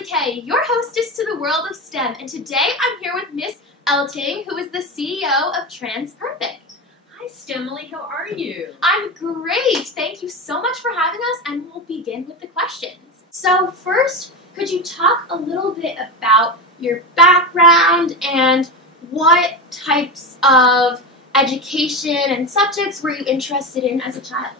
STEMilyK, your hostess to the world of STEM, and today I'm here with Miss Elting, who is the CEO of TransPerfect. Hi STEMilyK, how are you? I'm great! Thank you so much for having us, and we'll begin with the questions. So first, could you talk a little bit about your background and what types of education and subjects were you interested in as a child?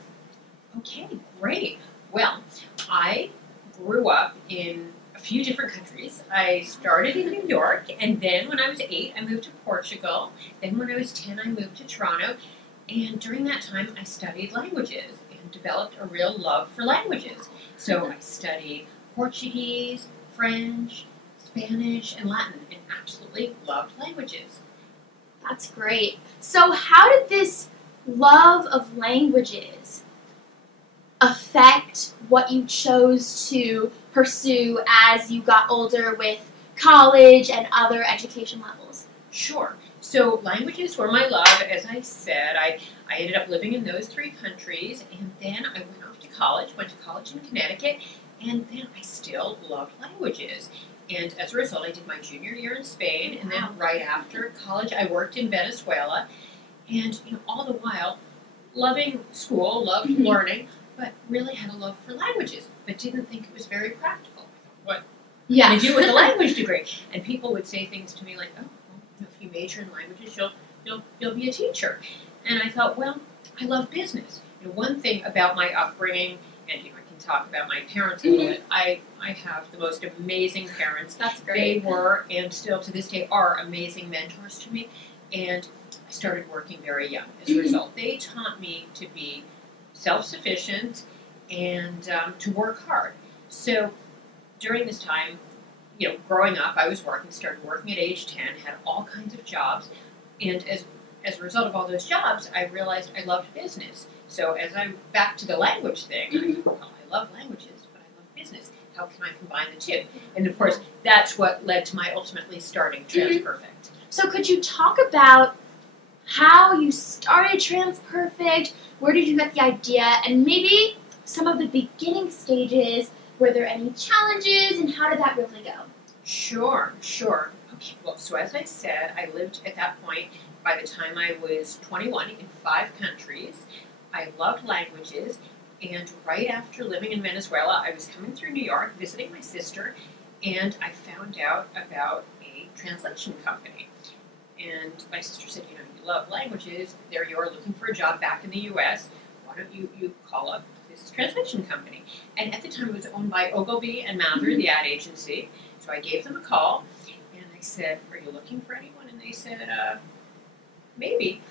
Okay, great. Well, I grew up in a few different countries. I started in New York, and then when I was 8, I moved to Portugal. Then when I was 10, I moved to Toronto. And during that time, I studied languages and developed a real love for languages. So I studied Portuguese, French, Spanish, and Latin, and absolutely loved languages. That's great. So how did this love of languages affect what you chose to pursue as you got older with college and other education levels? Sure. So languages were my love. As I said, I ended up living in those 3 countries, and then I went off to college, went to college in Connecticut, and then I still loved languages. And as a result, I did my junior year in Spain, and then right after college, I worked in Venezuela, and all the while, loving school, loved learning, but really had a love for languages, but didn't think it was very practical. What can I do with a language degree? And people would say things to me like, "Oh, well, if you major in languages, you'll be a teacher." And I thought, well, I love business. One thing about my upbringing, and I can talk about my parents a little bit. I have the most amazing parents. That's great. They were, and still to this day are, amazing mentors to me. And I started working very young as a result. They taught me to be self-sufficient and to work hard. So during this time, growing up, I was working, started working at age 10, had all kinds of jobs, and as a result of all those jobs, I realized I loved business. So as I'm back to the language thing, I thought, well, I love languages, but I love business. How can I combine the two? And of course, that's what led to my ultimately starting TransPerfect. So could you talk about how you started TransPerfect? Where did you get the idea? And maybe some of the beginning stages, were there any challenges, and how did that really go? Sure. Okay, well, so as I said, I lived at that point, by the time I was 21, in 5 countries. I loved languages, and right after living in Venezuela, I was coming through New York, visiting my sister, and I found out about a translation company. And my sister said, you love languages, there you are looking for a job back in the U.S., why don't you call up this translation company? And at the time it was owned by Ogilvy and Mather, the ad agency, so I gave them a call, and I said, are you looking for anyone? And they said, maybe.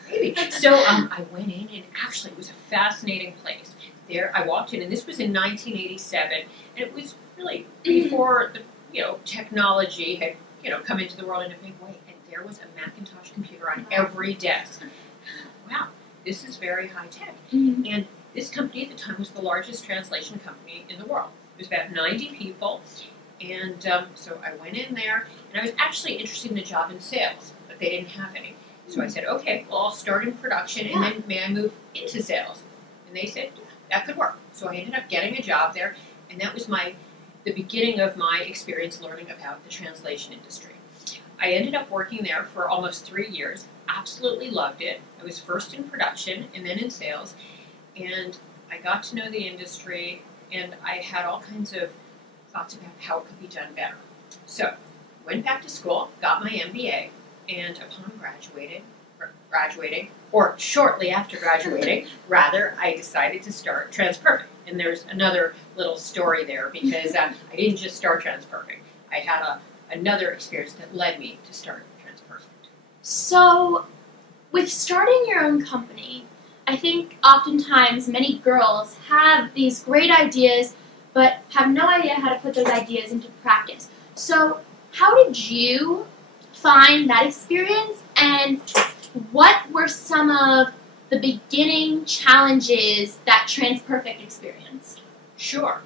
So I went in, and actually it was a fascinating place. There I walked in, and this was in 1987, and it was really before the technology had come into the world in a big way. And there was a Macintosh computer on every desk. Wow, this is very high tech. And this company at the time was the largest translation company in the world. It was about 90 people, and so I went in there, and I was actually interested in a job in sales, but they didn't have any. So I said, okay, well, I'll start in production, and then may I move into sales? And they said, yeah, that could work. So I ended up getting a job there, and that was the beginning of my experience learning about the translation industry. I ended up working there for almost 3 years, absolutely loved it. I was first in production and then in sales, and I got to know the industry, and I had all kinds of thoughts about how it could be done better. So went back to school, got my MBA, and upon graduating, or shortly after graduating, rather, I decided to start TransPerfect. And there's another little story there, because I didn't just start TransPerfect. I had another experience that led me to start TransPerfect. So, with starting your own company, I think oftentimes many girls have these great ideas, but have no idea how to put those ideas into practice. So, how did you find that experience, and what were some of the beginning challenges that TransPerfect experienced? Sure.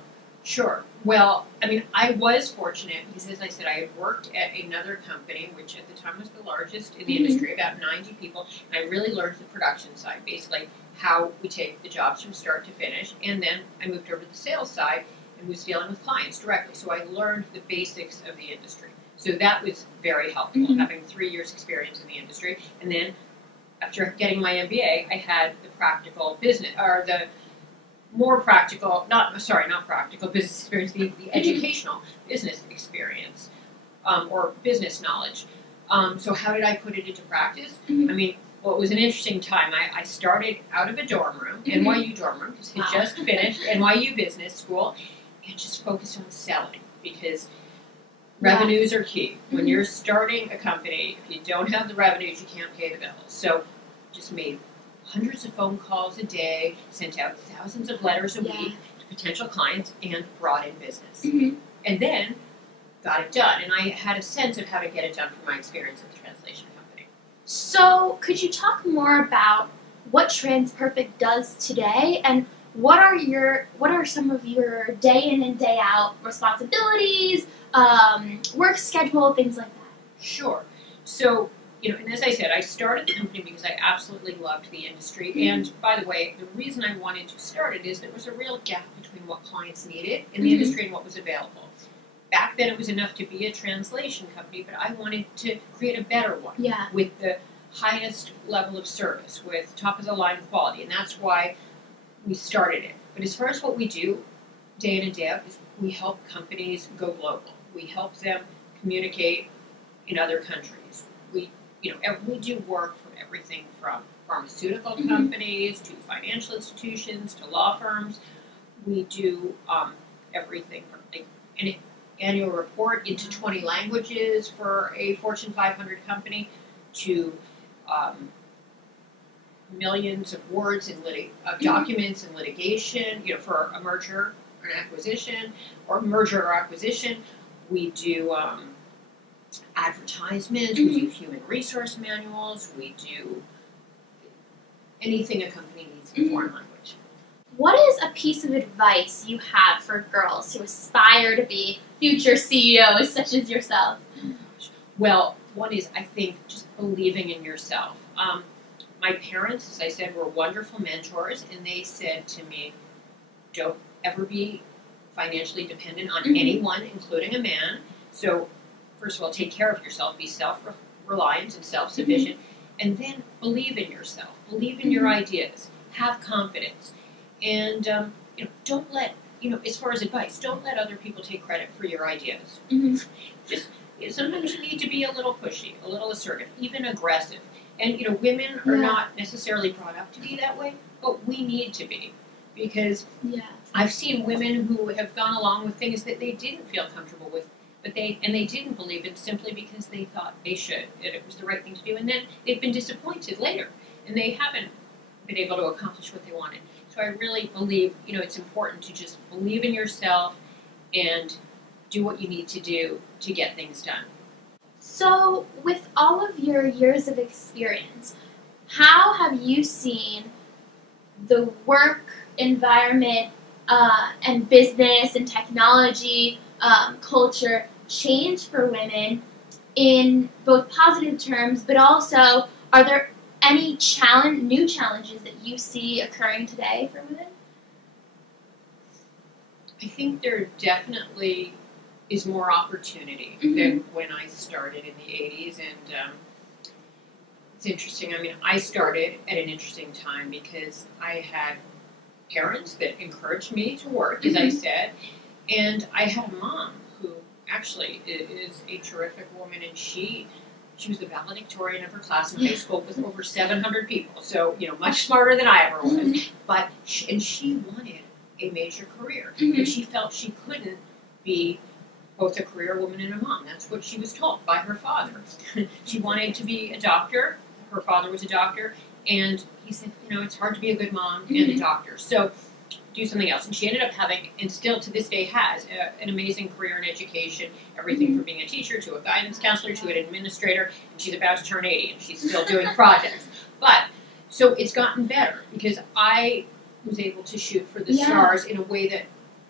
Well, I was fortunate because, as I said, I had worked at another company, which at the time was the largest in the industry, about 90 people, and I really learned the production side, basically how we take the jobs from start to finish, and then I moved over to the sales side, and was dealing with clients directly. So I learned the basics of the industry. So that was very helpful, having 3 years experience in the industry. And then after getting my MBA, I had the practical business, or the more practical, not practical business experience, the educational business experience, or business knowledge. So how did I put it into practice? I mean, well, it was an interesting time. I started out of a dorm room, NYU dorm room, because I had just finished NYU business school, and just focused on selling, because revenues are key. When you're starting a company, if you don't have the revenues, you can't pay the bills. So just made hundreds of phone calls a day, sent out thousands of letters a week to potential clients, and brought in business. And then got it done. And I had a sense of how to get it done from my experience at the translation company. So could you talk more about what TransPerfect does today, and what are some of your day in and day out responsibilities, work schedule, things like that? Sure. So, and as I said, I started the company because I absolutely loved the industry. And by the way, the reason I wanted to start it is there was a real gap between what clients needed in the industry and what was available. Back then it was enough to be a translation company, but I wanted to create a better one with the highest level of service, with top-of-the-line quality, and that's why we started it. But as far as what we do, day in and day out, is we help companies go global. We help them communicate in other countries. We do work from everything from pharmaceutical companies to financial institutions to law firms. We do everything from an annual report into 20 languages for a Fortune 500 company to millions of words and documents and litigation, for a merger or an acquisition, or merger or acquisition. We do advertisements, we do human resource manuals, we do anything a company needs in foreign language. What is a piece of advice you have for girls who aspire to be future CEOs such as yourself? Well, one is, I think, just believing in yourself. My parents, as I said, were wonderful mentors, and they said to me, don't ever be financially dependent on anyone, including a man. So, first of all, take care of yourself, be self-reliant and self-sufficient, and then believe in yourself, believe in your ideas, have confidence, and don't let, as far as advice, don't let other people take credit for your ideas. Just sometimes you need to be a little pushy, a little assertive, even aggressive. And, women are not necessarily brought up to be that way, but we need to be. Because I've seen women who have gone along with things that they didn't feel comfortable with, but they didn't believe in simply because they thought they should, that it was the right thing to do. And then they've been disappointed later, and they haven't been able to accomplish what they wanted. So I really believe, it's important to just believe in yourself and do what you need to do to get things done. So, with all of your years of experience, how have you seen the work environment and business and technology culture change for women in both positive terms, but also, are there any new challenges that you see occurring today for women? I think there definitely is more opportunity than when I started in the 80s, and it's interesting. I mean, I started at an interesting time because I had parents that encouraged me to work, as I said, and I had a mom who actually is a terrific woman, and she was the valedictorian of her class in high school with over 700 people, so, much smarter than I ever was, but she wanted a major career, and she felt she couldn't be both a career woman and a mom. That's what she was told by her father. She wanted to be a doctor. Her father was a doctor, and he said, it's hard to be a good mom and a doctor, so do something else. And she ended up having, and still to this day has, an amazing career in education, everything from being a teacher to a guidance counselor to an administrator, and she's about to turn 80, and she's still doing projects. But, so it's gotten better, because I was able to shoot for the stars in a way that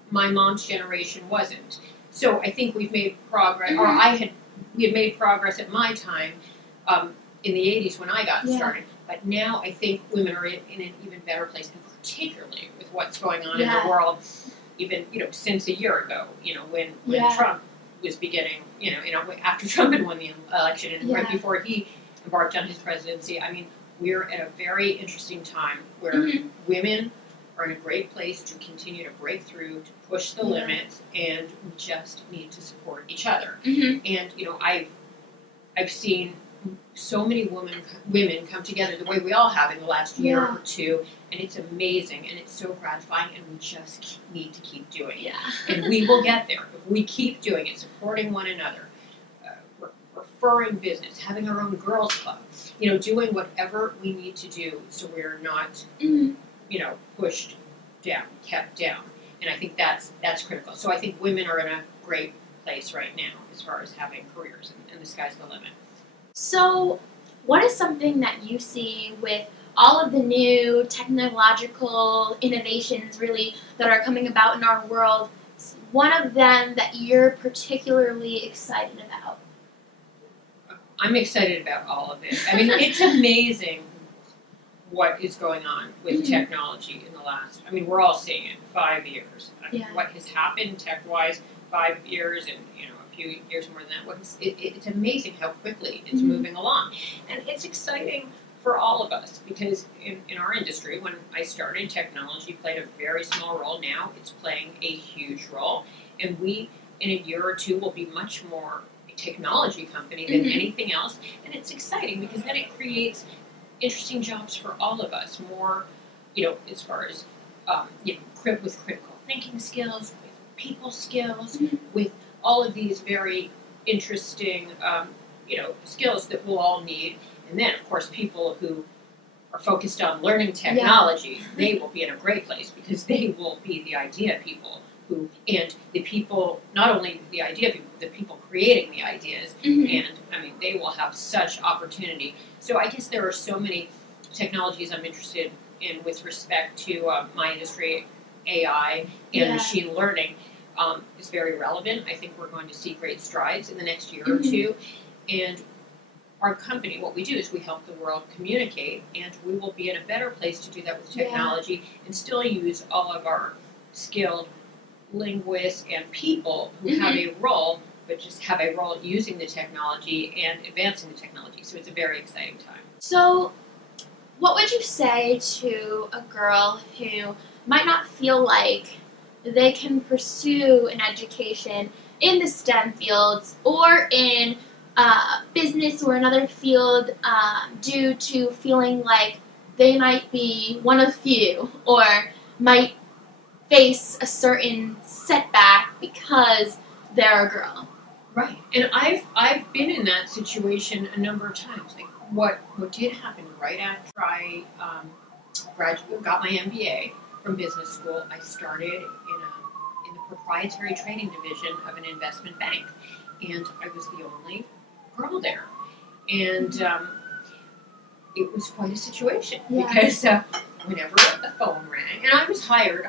my mom's generation wasn't. So I think we've made progress, or we had made progress at my time in the 80s when I got started. But now I think women are in an even better place, and particularly with what's going on in the world, even, since a year ago, when Yeah. Trump was beginning, after Trump had won the election and right before he embarked on his presidency. I mean, we're at a very interesting time where women are in a great place to continue to break through, to push the limits, and we just need to support each other. And, I've seen so many women come together the way we all have in the last year or two, and it's amazing, and it's so gratifying, and we just need to keep doing it. And we will get there if we keep doing it, supporting one another, referring business, having our own girls club, doing whatever we need to do so we're not, pushed down, kept down. And I think that's critical. So I think women are in a great place right now as far as having careers, and the sky's the limit. So, what is something that you see with all of the new technological innovations really that are coming about in our world, one of them that you're particularly excited about? I'm excited about all of it. I mean, it's amazing what is going on with technology in the last, we're all seeing it, 5 years. What has happened tech-wise, 5 years, and, a few years more than that. It's amazing how quickly it's moving along. And it's exciting for all of us because in our industry, when I started, technology played a very small role. Now it's playing a huge role. And we, in a year or two, will be much more a technology company than anything else. And it's exciting because then it creates interesting jobs for all of us. More, as far as, with critical thinking skills, with people skills, with all of these very interesting, skills that we'll all need. And then, of course, people who are focused on learning technology, they will be in a great place because they will be the idea people and the people, not only the idea people, the people creating the ideas, and, they will have such opportunity. So I guess there are so many technologies I'm interested in with respect to my industry. AI and machine learning is very relevant. I think we're going to see great strides in the next year or two. And our company, what we do is we help the world communicate, and we will be in a better place to do that with technology and still use all of our skilled linguists and people who have a role, but just have a role using the technology and advancing the technology. So it's a very exciting time. So, what would you say to a girl who might not feel like they can pursue an education in the STEM fields or in business or another field due to feeling like they might be one of few or might face a certain setback because they're a girl? Right. And I've been in that situation a number of times. Like what did happen right after I got my MBA from business school, I started in the proprietary trading division of an investment bank, and I was the only girl there, and it was quite a situation because whenever the phone rang, and I was hired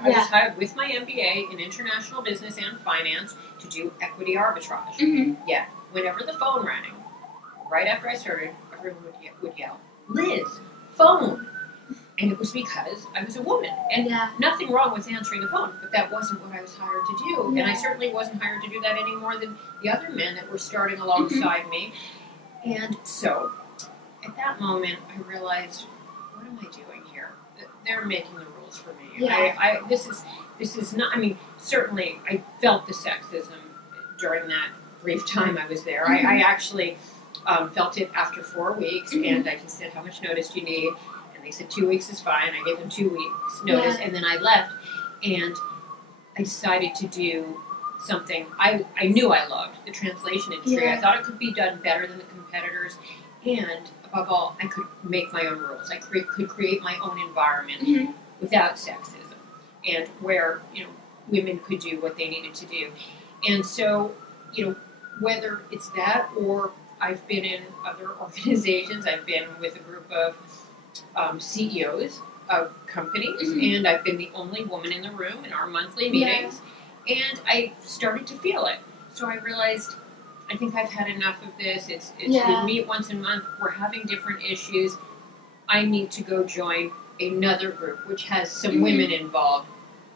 with my MBA in international business and finance to do equity arbitrage. Whenever the phone rang, right after I started, everyone would yell, "Liz, phone!" And it was because I was a woman. And nothing wrong with answering the phone, but that wasn't what I was hired to do. And I certainly wasn't hired to do that any more than the other men that were starting alongside me. And so, at that moment, I realized, what am I doing here? They're making the rules for me. This is not, certainly I felt the sexism during that brief time I was there. I actually felt it after 4 weeks, and I just said, how much notice do you need? They said 2 weeks is fine. I gave them 2 weeks notice, and then I left, and I decided to do something I knew I loved, the translation industry. I thought it could be done better than the competitors, and above all, I could make my own rules. I could create my own environment without sexism, and where women could do what they needed to do. And so, whether it's that or I've been in other organizations, I've been with a group of CEOs of companies, and I've been the only woman in the room in our monthly meetings, and I started to feel it. So I realized, I think I've had enough of this. We meet once a month, we're having different issues. I need to go join another group which has some women involved,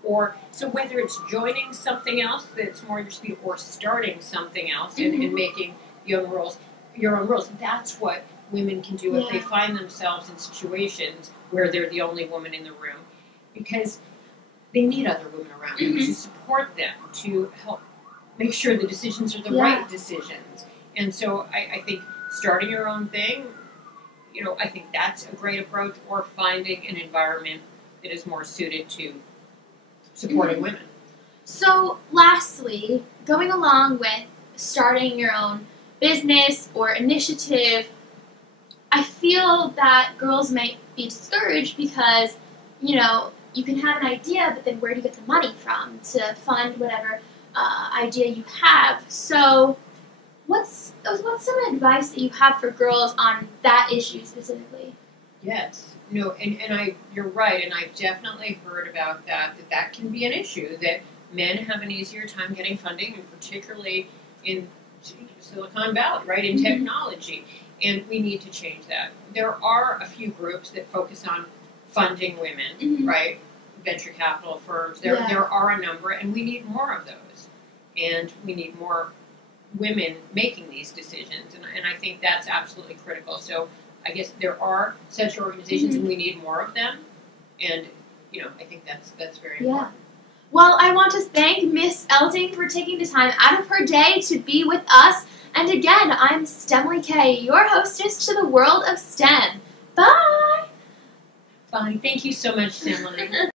Or so whether it's joining something else that's more your speed or starting something else and making your own rules, that's what women can do if they find themselves in situations where they're the only woman in the room, because they need other women around them to support them, to help make sure the decisions are the right decisions. And so I think starting your own thing, I think that's a great approach, or finding an environment that is more suited to supporting women. So, lastly, going along with starting your own business or initiative, I feel that girls might be discouraged because, you can have an idea, but then where do you get the money from to fund whatever idea you have? So, what's some advice that you have for girls on that issue specifically? Yes. No, and you're right, and I've definitely heard about that can be an issue, that men have an easier time getting funding, and particularly in Silicon Valley, right, in technology, and we need to change that. There are a few groups that focus on funding women, right, venture capital firms. There are a number, and we need more of those, and we need more women making these decisions, and I think that's absolutely critical. So I guess there are such organizations, and we need more of them. And I think that's very important. Well, I want to thank Miss Elting for taking the time out of her day to be with us. And again, I'm STEMilyK, your hostess to the world of STEM. Bye. Bye. Thank you so much, Emily.